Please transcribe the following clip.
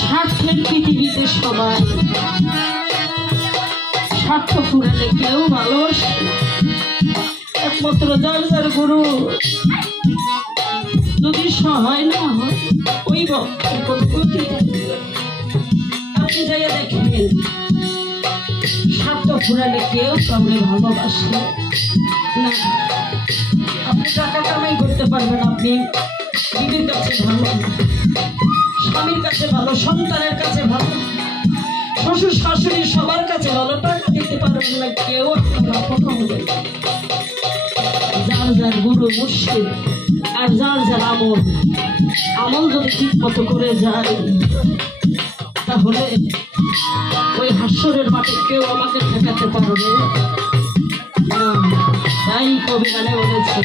স্বার্থের পৃথিবীতে সবাই স্বার্থ ফুরালে কেউ ভালোবাসে একমাত্র যার যার গুরু যদি সহায় না হয় ওই ভক্তের কোনো গতি আপনি যাইয়া দেখেন স্বার্থ ফুরালে কেউ কাউরে ভালোবাসে না। আপনি টাকা কামাই করতে পারবেন, আপনি বিবির কাছে ভালো, স্বামীর কাছে ভালো, সন্তানের কাছে ভালো, শ্বশুর শাশুড়ি সবার কাছে ভালো, টাকা দিতে পারবেন না, কেউ আপনার আপন হবে। যার যার গুরু মুর্শিদ আর যার যার আমল আমল যদি ঠিক মতো করে যায় তাহলে ওই হাস্যরের মাঠে কেউ আমাকে ঠেকাতে পারবে না। তাই কবি গানে বলেছে